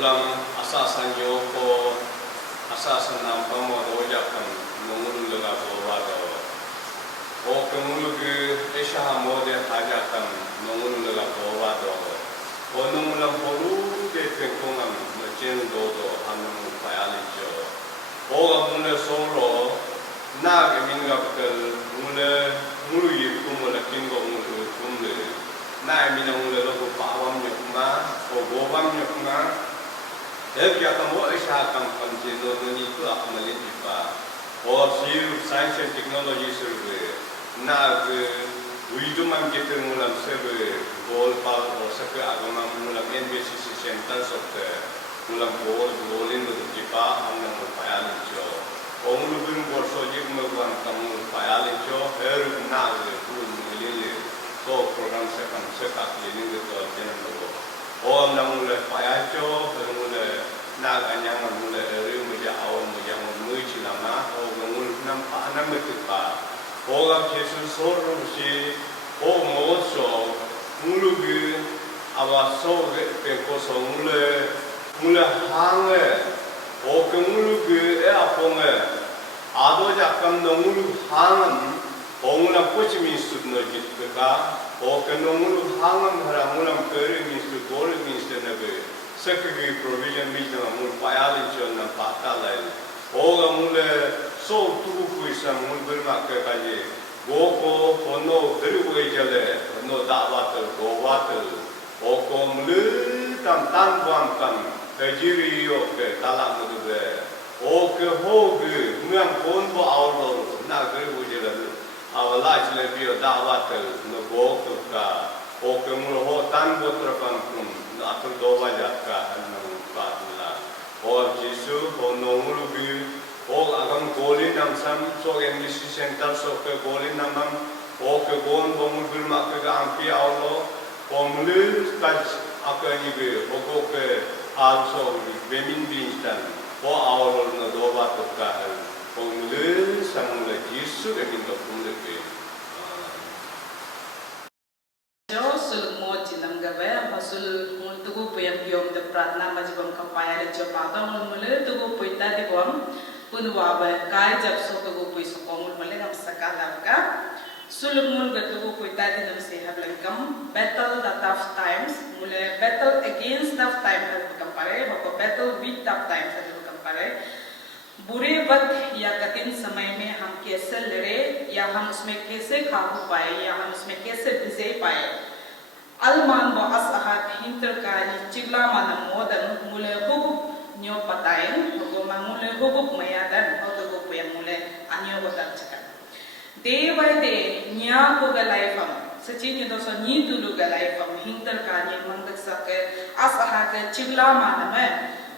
mulam asasan yoko asasan nampang mo dojakan nungul lega bawado o kemulu ge esha mo de hajakan nungul lega bawado o nungulam bolu de pengkongan macen dodo hanung payalijo o amune solo na ke minga betul mulu yikum mula kingo mulu kumle na mina mulu logo pawam nyokma o bobam nyokma dia kamu isha kam jeno ni tu aku melihat o siu science and technology survey na ke wisdom am kita mulam survey bol pal o sakwe agama mulam NBCC center software mulam bolin do jipa amna payan jo o mulubin borso jib megwan kamu payan jo na ke pun milile so program se kan se ka cleaning do jenan do o amna mule payan jo mule na kanyang mule eri muja awam muja mui cilama o mul nam pa nam betupa o gam Jesus sorong si o moso mulugi awa so pe ko so mule hange o ke mulugi e aponge ado jakam no mulu hangam o mula pochimi sud no jitka o ke no mulu hangam hara mulam keri mi sud bol mi sud nabe sekegi provision mi na mul payali chon na patalai o ga mule so tu kuisa mul berma ke kaje goko ono deribu ejale ono dawatel gowatel o ko mule tam tan buam kam kejiri yo ke talam mudube o ke hoge muang pon bo awlo na deribu ejale awala chile bio dawatel no goko ka o ke mul ho tan bo trapam kum atur doa jatka anu patula or jisu ho nongulu bi o agam golin namsam so English center so ke golin namam o ke gon bomul bil mak ke ampi aulo pomul taj akani be o ko ke also bemin binstan o aulo no doa tukka pomul samula jisu ke min do pumle be Masul tugu puyam giom de pratna majibam kapaya le chopata mule tugu puita de bom punwa ba kai jab so tugu pui so komul male nam sakala ka sulmul ga tugu puita de nam se hablangam battle the tough times mule battle against tough time है compare हो battle with tough times है compare बुरे वक्त या कठिन समय में हम कैसे लड़े या हम उसमें कैसे काबू पाए या हम उसमें कैसे विजय पाए Alman bo asahat hinterkani cigla mana modan mule hukup nyo patayin hukum mule hukup mayadan atau hukup yang mule anyo botan cakap. Day by day nya ko galaifam secini dosa ni dulu galaifam hinterkani mangdak ke asahat cigla mana me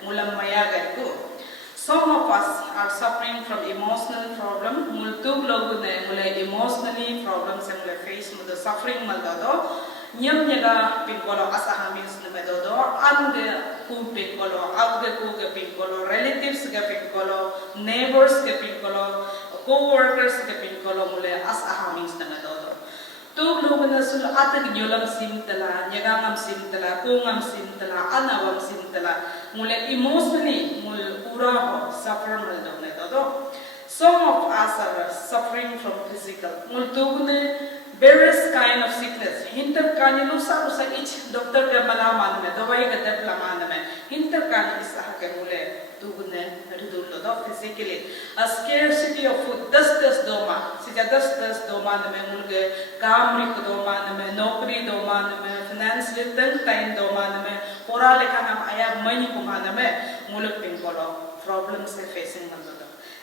mulam mayadan ko. Some of us are suffering from emotional problem. Multug logu ne mule emotionally problems yang we face mule suffering maldodo. Nyam nyaga pinkolo asaham means numedodo, ange ku pinkolo, agge ku ke pinkolo, relatives ke pinkolo, neighbors ke pinkolo, co-workers ke pinkolo mule asaham means numedodo. Tu logo na sul atag nyolam simtala, nyagangam simtala, kungam simtala, anawam simtala, mule emotionally mule uraho suffer muldo nedodo. Some of us are suffering from physical. Multugune various kind of sickness. Hinter kani lusa each doctor ke malaman me, dawai ke deploman me. Hinter kani isah ke mule tugune ridullo do physically. A scarcity of food. Das doma. Sija das doma me mulge kamri ko doma me, nokri doma me, finance little time doma me, pora lekha nam aya money kumana me, muluk pinkolo problems they facing manzo.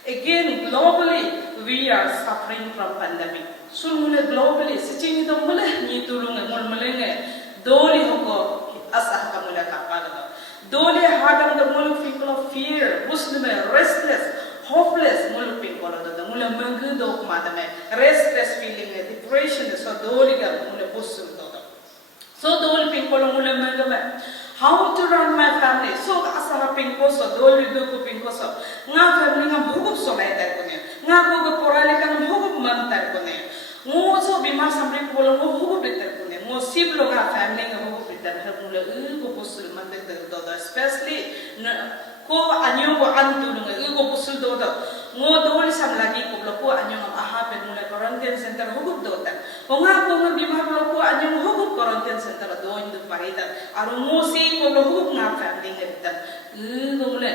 Again, globally, we are suffering from pandemic. Sulmule globally, sicing ito mule ni tulungan mulmulenge doli hoko asah kamula kapagado. Doli hadang the muluk people of fear, Muslim restless, hopeless muluk people do mule mangudo kumadame restless feeling depression so doli ga mule busum do. So doli people mule mangame. How to run my family? So asah pingko so doli do ko pingko so. Nga family nga hukup so lai tar ko niya. Nga ko ga porale kan hukup man tar ko niya. Ngo so bimar sampai ko bolo ngo hukup tar ko niya. Ngo siblo nga family nga hukup tar ko mula ko pusul man tar do especially ko anyo ko antu nung ko pusul do ngo dol sam lagi ko ko anyo ng ahapet mula quarantine center hugup do ta ko nga ko bimar ko anyo hugup quarantine center do indu parita aru ngo si ko hugup nga family ngita ngule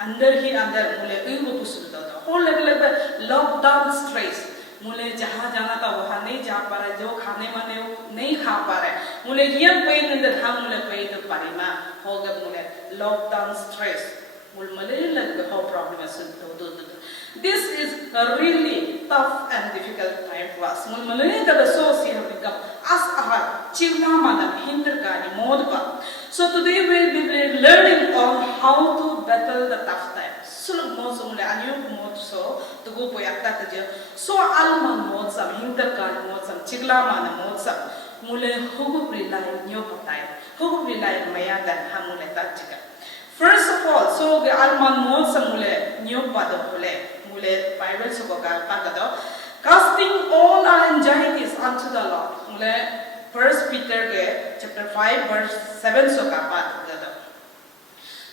अंदर मुले वो पुसुल दो हो लग lockdown stress मुले जहाँ जाना था वहाँ नहीं जा पा रहे जो खाने माने वो नहीं खा पा रहे मुले ये पेन अंदर हम मुले पेन तो परिमा होगा मुले लॉकडाउन स्ट्रेस मुले लग हो प्रॉब्लम सुन दो this is a really tough and difficult time for us मुले का सोची हम कब as ahad चिवना माना हिंदर का नि मोद का so today we will be learning on how to battle the tough time suluk mo so mule anyo mo so to go po yakta ta je so alman mo sam hinder ka mo sam chigla mana mo sam mule hogu prilai nyo patai hogu prilai maya dan hamule ta chiga first of all so the alman mo sam mule nyo pado mule bible so ka ka do casting all our anxieties unto the Lord mule 1 Peter ke chapter 5 verse 7 so ka pa da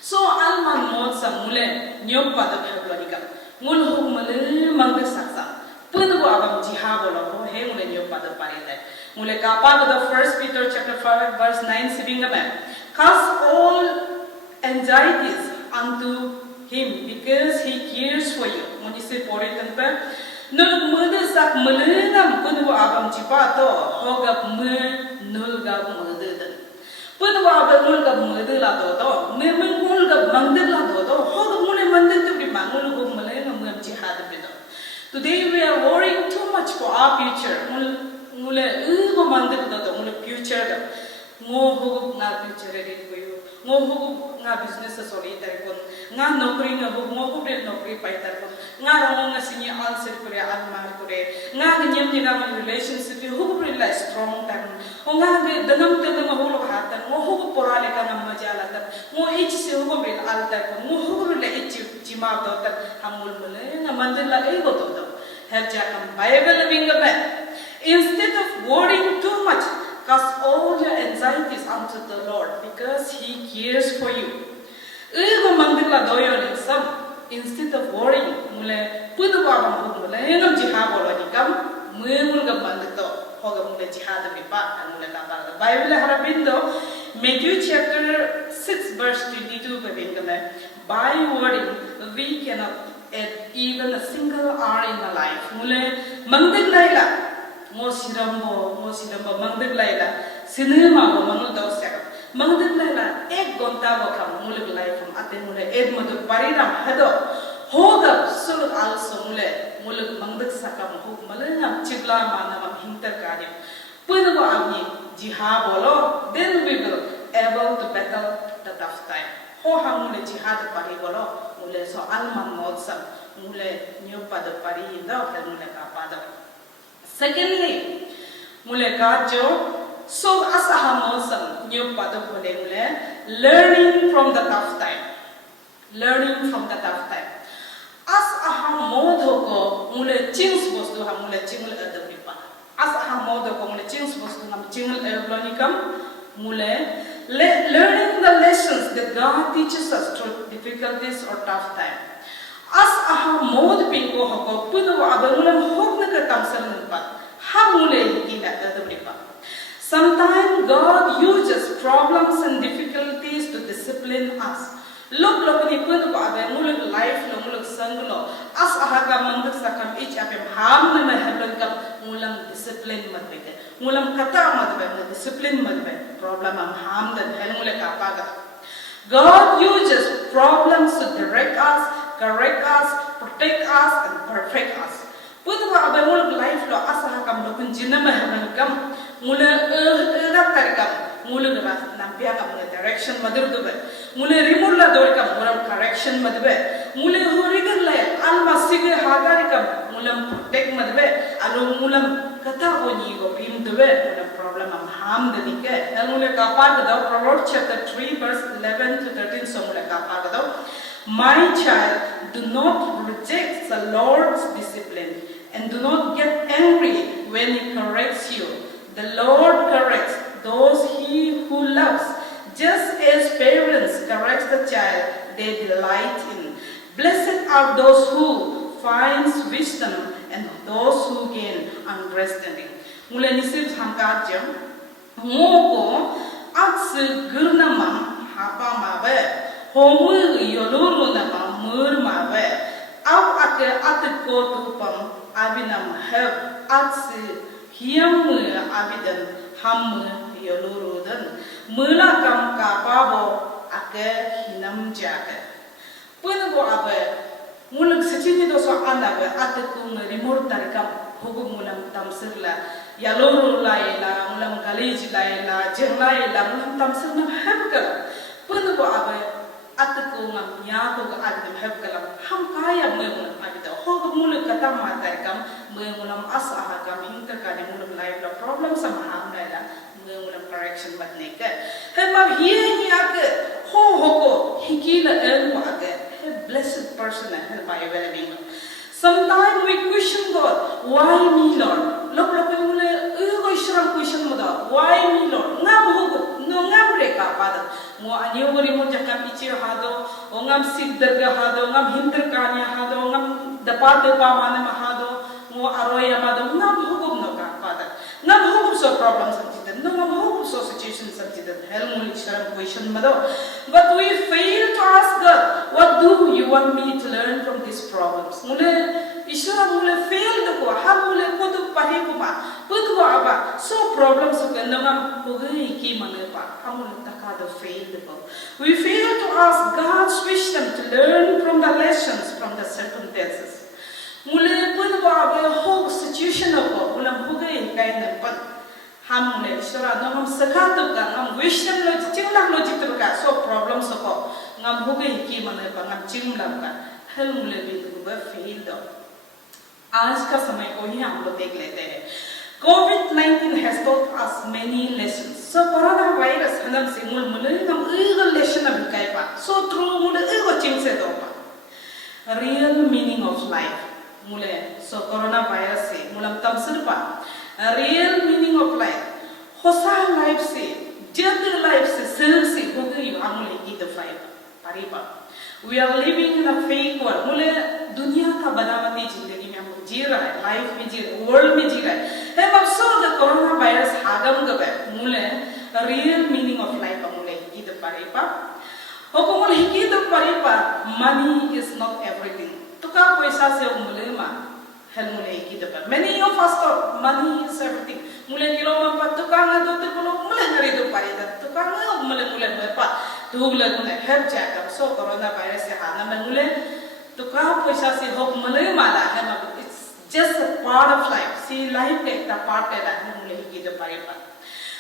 so alman mo sa mule nyop pa da phlo ni ka mul hu male mang de saksa pun go abam jiha bolo ho he mule nyop pa da pare da mule ka pa da 1 Peter chapter 5 verse 9 sibing ka cast all anxieties unto him because he cares for you moni se pore tan pa nul mede sak melenam pun go abam jipa to hoga me nul ga mede da pun go abam nul ga mede la to me mul ga mandir la to hoga mule mandir to bi mangul go melenam me jihad be do today we are worrying too much for our future mule go mandir to mule future da ngo hogo na future ready ko yo ngo hogo nga business sorry tar kon nga nokri nga ho ngo ko del nokri pai tar kon nga ro nga sinya answer kore almar kore nga nyem ni nga relationship ho ko la strong tar ho nga de danam te nga ho lo hatan ngo ho ko porale ka nam majala tar ngo ich se ho ko bel al tar ngo ho ko le ich jima do tar hamul mole nga mandil la ei go do her ja kam bible being a instead of worrying too much cast all your anxieties unto the Lord because he cares for you ego mandila doyo ni sam instead of worrying mule pudu ba bang mule ngam jihad bolo ni kam mul ga bandito hoga mule jihad bi pa mule ka ba bible harabindo Matthew chapter 6 verse 22 ba bingame by worrying we cannot add even a single hour in our life mule mangdil laila ngo sirambo mangdik laila cinema bo manu daw sek mangdik laila ek gonta bo kam mule lai from ate mule ed madu pariram hado hoga sul also mule mangdik sakam ho male ngam chigla manam hinter kare pun go agni jihad bolo then we will able to battle the tough time ho ha mule jihad pari bolo mule so alman modsam mule nyopad pari inda mule ka pada secondly mule ka jo so asaha mosam new padu bole mule learning from the tough time as aha modho ko mule chings bostu ha mule chingul adabri pa as aha modho ko mule chings bostu nam chingul erlonikam mule learning the lessons that God teaches us through difficulties or tough time as aha mod pingo hoko puno abamulam hokna ka tamsal pa hamule ina adabri pa sometimes God uses problems and difficulties to discipline us look ni puno abamul life lo muluk sanglo as aha ka mandak sakam ich apem ham na mahablan ka mulam discipline matbe mulam kata matbe discipline matbe problem am ham dan helmule ka paga God uses problems to direct us correct us, protect us, and perfect us. Putu ba abamul life lo asaha kam lo kunjina mahaman kam mula tarikam mula nampia kam direction madur dube mula rimulla dor kam muram correction madbe mula horigar lay alma sige hagari kam mulam protect madbe alu mulam kata oni go bim dube mula problem am ham denike mula kapag da Proverbs chapter 3 verse 11 to 13 so mula kapag da my child, do not reject the Lord's discipline and do not get angry when he corrects you. The Lord corrects those he who loves, just as parents correct the child they delight in. Blessed are those who finds wisdom and those who gain understanding. Mula nisib hamkat jam, ngoko at segurna mam hapa mabe, homu yoluru nama mur mabe, au at ko tupam abinam have at hiamu abidan ham yoluru dan mula kam kapabo ake hinam jake. Pun ko abe mulag sechini doso anda be ateku remote tarikam hukum mulam tamsirla yaloro laila mulam college laila jerlaila mulam tamsir nam hebkala pun ko abe ateku ngam nya ko adem hebkala ham kaya mulam abita hukum mulag kata ma tarikam mulam asaha kam hinter kane mulam laila problem sama ham laila mulam correction batne ke hema hiye ake ho ko hikila el ko ake blessed person and by well-being. Sometimes we question God, why me, Lord? Look, question why me, Lord? No, reka pada. Mo anyogori mo jakam ichi hado, ongam sidderga hado, ongam hinterkanya hado, ongam dapat mana mahado, mo aroya mado, ngam hukum no ka pada. Ngam hukum so problems samchitan, no ngam hukum so situations samchitan. Helmul isharam question mado. But we fail to ask God, what do you want me to learn from these problems? Mule isharam mule fail to ko, ham mule kudu pahi kuma, kudu aba. So problems ko ngam hugai ki mangepa, ham mule takado fail to ko. We fail to ask God's wisdom to learn from the lessons from the circumstances. Mule pun ko aba ho situation ko, mulam hugai kai nampan. Ham mule isara ngam sakatu ka ngam wisdom lo chinglam lo jitu ka so problems ko ngam hugai ki mangepa ngam chinglam ka hel mule bi ko ba fail do. आज का समय को ही हम लोग देख लेते हैं. COVID-19 has taught us many lessons. So corona virus hanam se mul mule ngam ego lesson ab kai pa. So through mule ego ching se do pa. Real meaning of life mule so corona virus se mulam tamsir pa. Real meaning of life. Hosa life se, jet life se, self se hogi amule ki the five paripa. We are living in a fake world. Mule दुनिया का बनावटी जिंदगी में हम जी रहा है, life में जी रहे, वर्ल्ड में जी रहा है. हम अब सो द कोरोना वायरस हागम गए. मुले रियल मीनिंग ऑफ लाइफ मुले हिकी द परेपा. ओको मुले हिकी द परेपा. Money is not everything. तो का पैसा से मुले मा हेल मुले हिकी द पर. Many of us thought money is everything. मुले किलो में पर तो का ना दो तो किलो मुले हरी दो पारी द. तो का ना मुले मुले पर तो मुले मुले हेल्प जाकर सो कोरोना वायरस से हाना में मुले तो कहाँ पैसा से होप मले माला है ना. It's just a part of life. See life का एक part है ना मुले हिकी तो परे पा.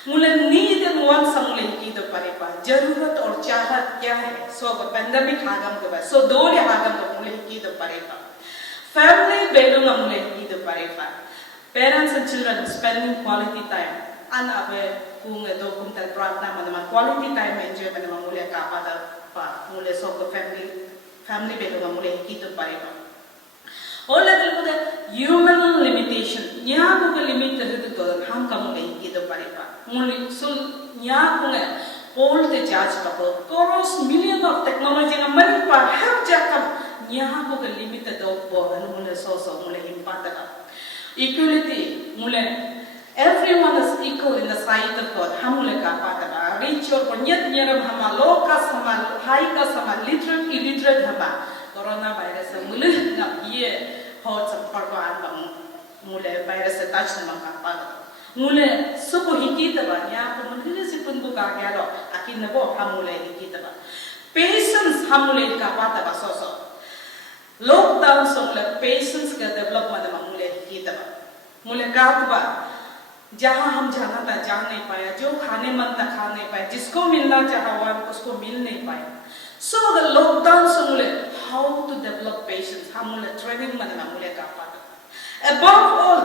मुले need and want सब मुले हिकी तो परे पा. जरूरत और चाहत क्या है? So pandemic हागम के बाद. So दो ले हागम तो मुले हिकी तो परे पा. Family बेलूंगा मुले हिकी तो परे पा. Parents and children spending quality time. An अबे कुंगे दो कुंतल प्रार्थना मनमा quality time enjoy मनमा मुले कापा दा पा. मुले so को family बेलूंगा मुले हिकी तो परे पा. और लेकिन मुझे human limitation यहाँ को limit है तो हम कम मुले हिकी तो परे पा. मुले सुन यहाँ को है all the charge कपो crores million of technology का मनी पा help जाकम यहाँ को limit है तो बहुत मुले so मुले हिम्पा तक. Equality Mule everyone is equal in the sight of God. हम मुले का पाता बा rich और पुण्यत नियरम हमा low caste हमा high caste हमा literate illiterate हमा कोरोना वायरस से मुले ना ये बहुत सब परवान बा मुले वायरस से touch नमक का पाता. मुले सुको हिकी तबा यहाँ को मुले से पुनको का क्या लो आखिर नबो हम मुले हिकी तबा. Patience हम मुले का पाता बा so lockdown so मुले patience का development बा मुले हिकी तबा. मुले का तबा जहाँ हम जाना था जा नहीं पाया, जो खाने मन था खा नहीं पाया, जिसको मिलना चाहा हुआ उसको मिल नहीं पाया. So the lockdown so Mule how to develop patience हम मुले training मन मुले का पाता. Above all,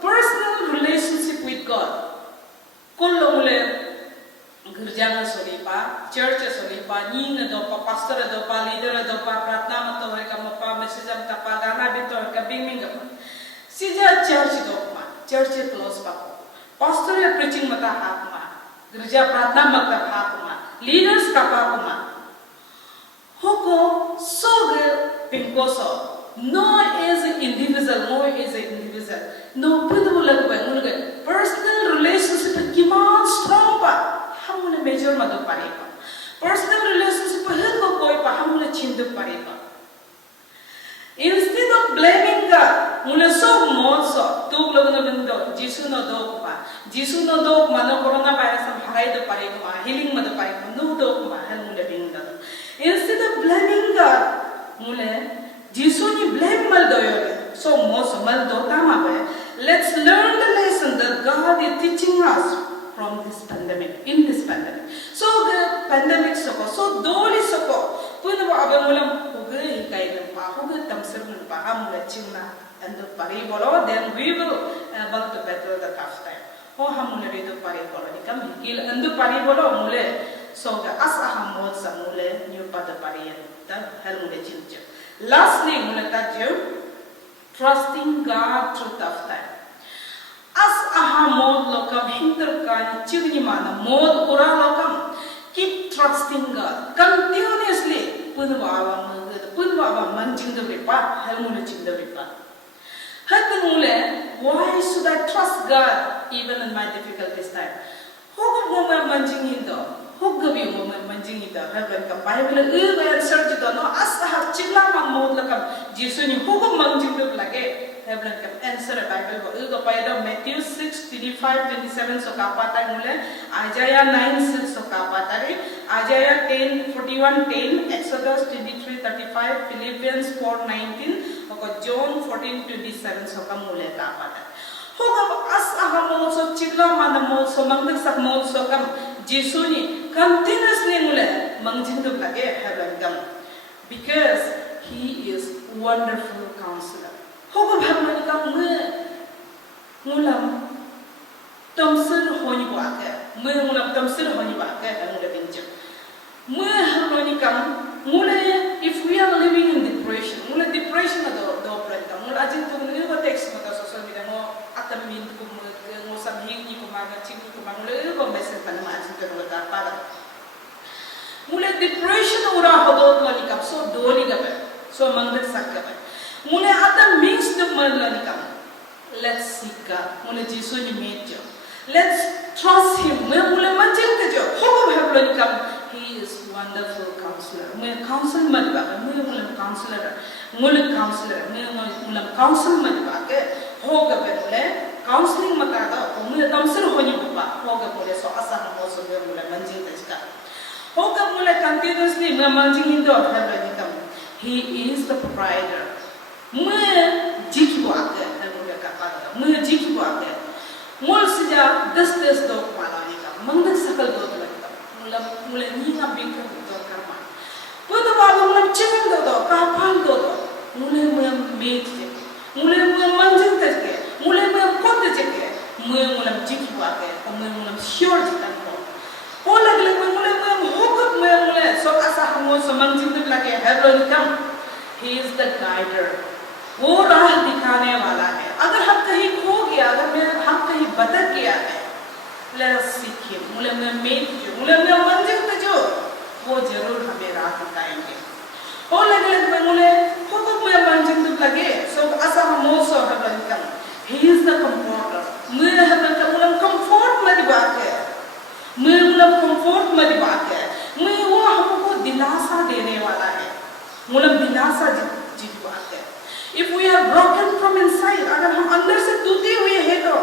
personal relationship with God. कुल मुले गिरजा में सोलीपा, church सोलीपा, नींद दोपा, pastor दोपा, leader दोपा, प्रार्थना मत हो का मप्पा, message हम तपा, गाना भी तो का बिंबिंग का. सीधा church दोपा, church close पा. Pastor ya preaching mata hakuma, gereja pratna mata hakuma, leaders kapa hakuma. pinkoso no is individual no is individual no pun bulag ba mulga personal relationship kiman strong pa hamuna major madu pare pa personal relationship hit ko koi pa hamuna chindu pare pa instead of blaming God mula so moso tu logna bindo jisu no do mano corona virus am harai do pare ma healing madu pare no do ma hal mula binda instead of blaming God mula jisu ni blame mal do yo so moso mal do tama ba let's learn the lesson that God is teaching us from this pandemic in this pandemic so the pandemic so doli so pun ba abamulam hugai kai pa hugai tamsir mun pa hamula chingna and the pari bolo then we will able to battle the tough time ho hamula re do pari bolo nikam hikil and the pari bolo mule so ga as ahamod sa mule new pa the pari ta hel mule chinche lastly mule ta je trusting God through tough time as ahamod lokam hinter kan chigni mana mod ura lokam keep trusting God continuously punwa manjing the vipa helmuna ching the vipa hatanule why should I trust God even in my difficulties time hogo moma manjing indo hogo bi moma manjing indo heaven ka bible answer to no as ha chigla man mod lakam jisu ni hogo manjing the lage heaven ka answer bible go paida Matthew 6:25-27 so ka pata mule Isaiah 9:6 so ka pata re Isaiah 10:41-10 Exodus 23:35 Philippians 4:19 or John 14:27 so ka mule ka pata hoga as aha mo so chigla man mo so mangdak sak mo so kam jisu ni continuously mule mangjing do lage heaven kam because he is wonderful counselor hoga bhamani ka mulam tamsir honi ba ka mulam tamsir honi ba ka mule binje harmoni kam mule if we are living in depression mule depression do pranta mule ajin to mule ko text mata social media mo atam min ko mo samhing ni ko maga ching ko mule ko message pan ma ajin to mule ka para mule depression ura hodot lani kam so doli ga so mangdak sakka mule atam means the lani kam let's seek God mule jisu ni mejo let's trust him mule manjing te jo hobo bhablani kam he is wonderful counselor mule counsel mat ba mule counselor mule counsel mat ba ke hoga mule counseling mata da mule tamsir honi ba hoga mule so asa mo so mule manjing te ska hoga mule continuously mule manjing indo bhablani kam he is the provider mule jiki ba ke mule ka pa mule jiki ba ke mul sija das do malani ka mangdak sakal do ka mula ni na bingka do karma puto ba mula ching do ka pan do mula meet mula manjing te ke mula kot te ke mula jiki ba ke mula sure jitan ko o lagle mula hokap mula so asa mo so manjing te lage heaven come he is the guider वो राह दिखाने वाला है अगर हम कहीं खो गया अगर हम कहीं भटक गया है let us seek him मुले में मेट जो मुले में मंजिल पे जो वो जरूर हमें राह दिखाएंगे और लगे में मुले को मुले मंजिल तो लगे so ऐसा हम also have become he is the comforter Mule have become Mule comfort में दिवाक है मुले comfort में दिवाक है मुले वो हमको दिलासा देने वाला है मुले दिलासा जितवाक है if we are broken from inside agar hum andar se टूटे हुए हैं तो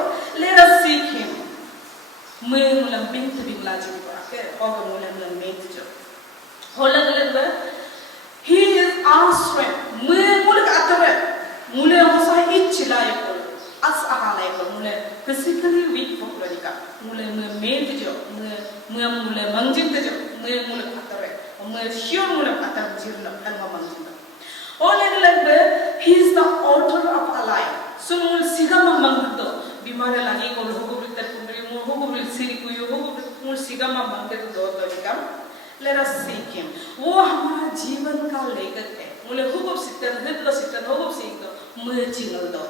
let us seek him mulam bint bingla ji ba ke og mulam met jo holag lag he is our strength mulak atare mule hosa ichilai ko as ahalai ko mule physically weak for lika mule met jo mule mangjin jo mule atare mule sure mule atar jirna alma mangjin he is the author of our life so mul sigama mangdo bimara lagi ko hogo bitar kumri mo hogo bil siri ku yo hogo mul sigama mangdo do nikam let us seek him wo hamara जीवन का लेखक है मुले होgo sitan hedla sitan hogo sikdo mule chingal do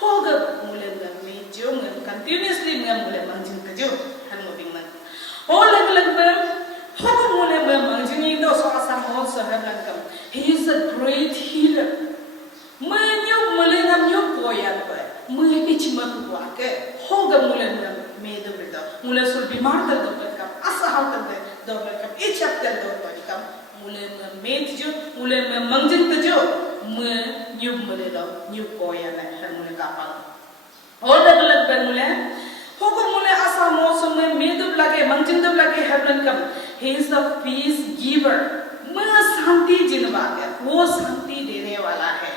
hogo mule me jo ngan continuously mule manjin ka jo han mo bingman o lag hogo mule manjin do so asa mo so han kam he is the a great healer. Menyuk melengam nyuk koyan ba. Mehic mabuake. Hoga mulen medo bedo. Mulen sul bimar dal do kam. Asa hautal do kam. Ichap dal do kam. Mulen med jo. Mulen mangjing jo. Menyuk melelo nyuk koyan na mulen kapal. Hoga galat ben mulen. Hoga mulen asa moso medo lage mangjing do lage heaven kam. He is the peace giver. मैं शांति जिनवा है, वो शांति देने वाला है।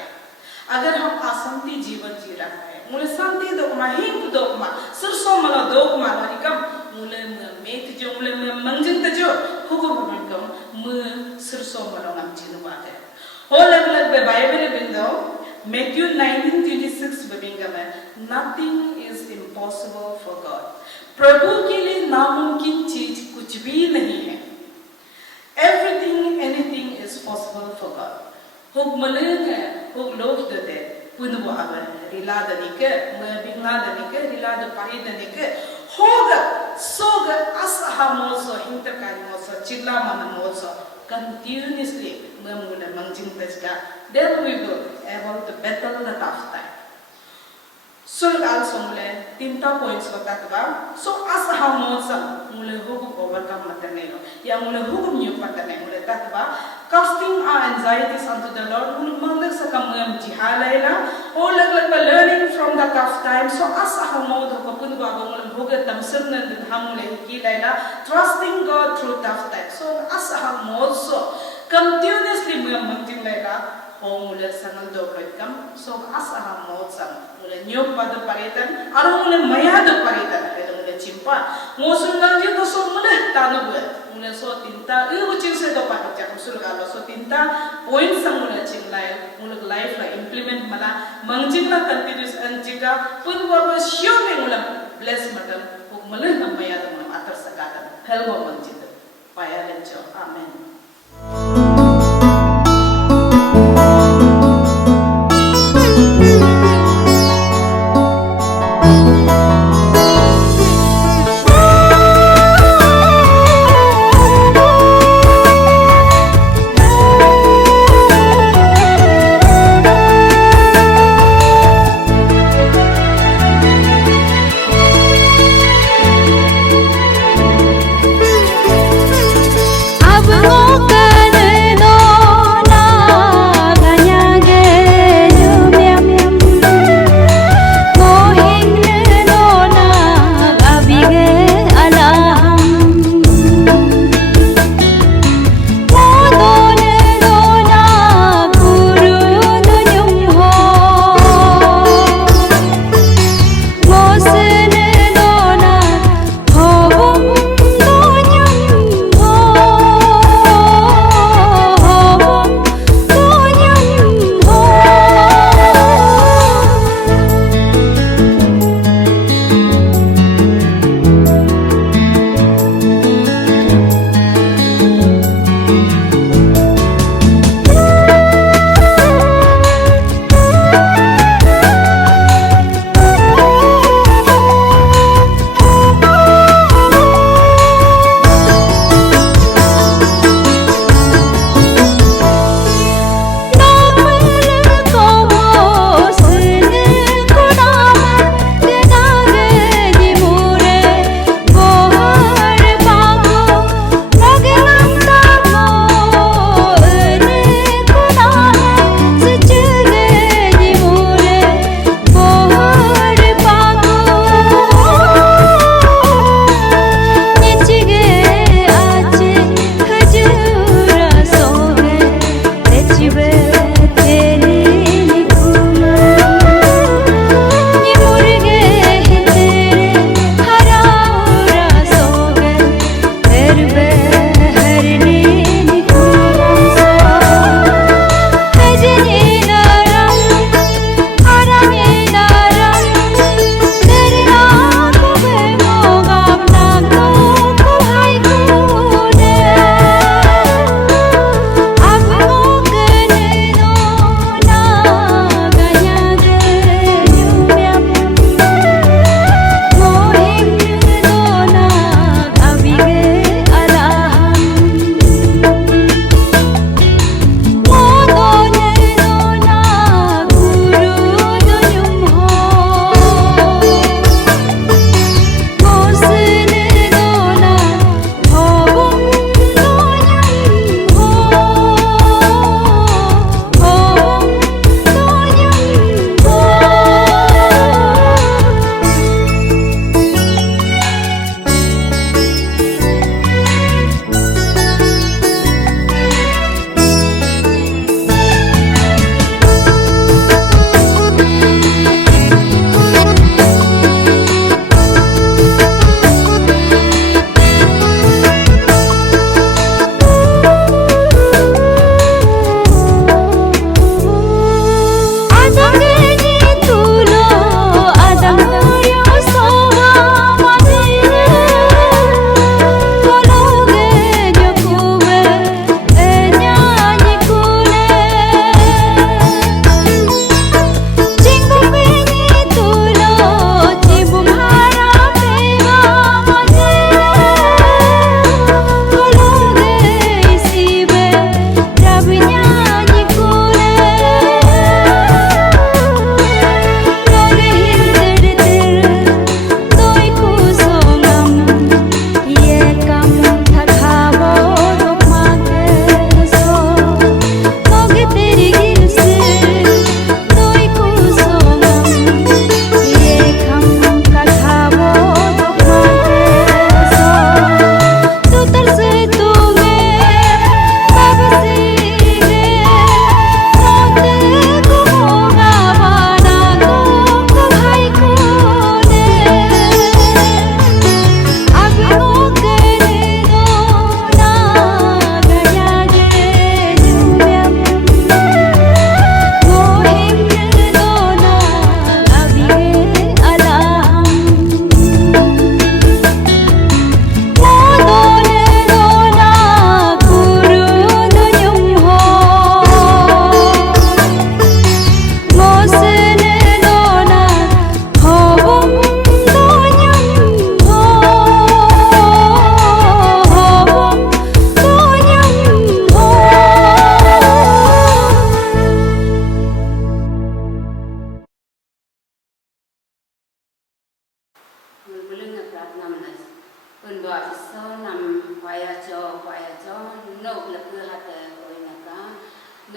अगर हम अशांति जीवन जी रहा है, मुले शांति दोकमा, हिंप दोकमा, सरसों मला दोकमा वाली कम, मुले मेत जो मुले मंजिल तजो, हुकुम बंकम, मैं सरसों मला नाम जिनवा है। हो लग बे बाइबल बिंदो, Matthew 19:26 बबिंगा में, nothing is impossible for God. प्रभु के लिए नामुमकिन चीज कुछ भी नहीं है। Everything, anything is possible for God. Hug malenga, hug love the dead. Punwa aban, rilada nike, mabinglada nike, rilada parida nike. Hoga, soga, asaha moso, hinterkari moso, chiglamana moso. Continuously, mamula mangjing tasga. Then we will able to battle the tough time. So also mule, tinta points ko tatwa. So asaha moso, mule hugum overcome matanelo. Ya mule hugum new patane mule tatwa. Casting our anxieties unto the Lord, mule mandag sa kamam jihalayla. O lag learning from the tough time. So asaha moso ko punwa ko mule hugat tamsir na hamule hikilayla. Trusting God through tough time. So asaha moso continuously mule mangjing layla. O mule sangal do kam. So asaha moso mule nyok padu paritan. Aro mule mayado paritan. Pero mule chimpa. Mosul nangji to so mule tanu buat. Mule so tinta. Ucing se do pakai cak musul kalau so tinta. Point sang mule cing mule life la implement mala. Mangjing la continuous anjika. Pun bawa sure me mule bless madam. Mule nam mayado mule atar sagatan. Hello mangjing. Paya lenjo. Amen. अब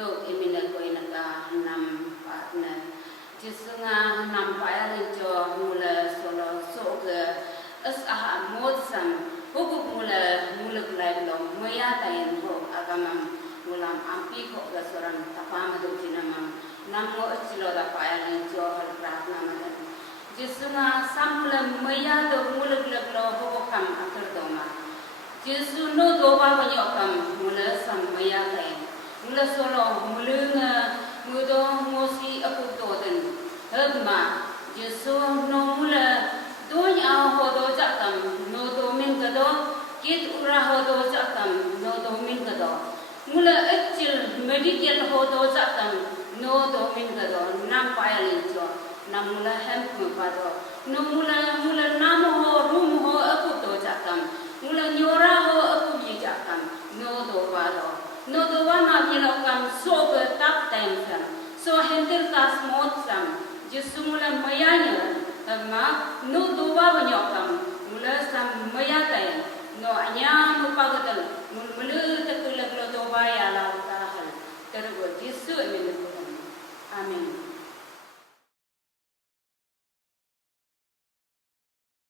do imina ko inaka nam partner jisunga nam paya lenjo mula solo so ke as aha mod sam hukup mula kulai belum moya tayen ho agamam mulam ampi ko ga soran tapama do kinamam namo chilo da paya lenjo hal pratna madan jisunga samula moya do mula kulai ho kam akar doma jisu no do ba banyokam mula sam moya tayen mula solo mulunga mudo mosi aku doden hedma Yesu no mula dunya hodo jakam no do min gado kit ura hodo jakam no do min gado mula ekcil medical hodo jakam no do min gado nam payalin jo nam mula hem pado no mula nam ho rum ho aku do jakam mula nyora ho aku ji jakam no do pado no do wana milokam so ke tap tension so hentil kas mot sam Yesu mula mayanya ma no do ba banyokam mula sam mayatai no anya mupagatal mula tekulak lo do ba ya la tahal tergo Yesu amin. Amin.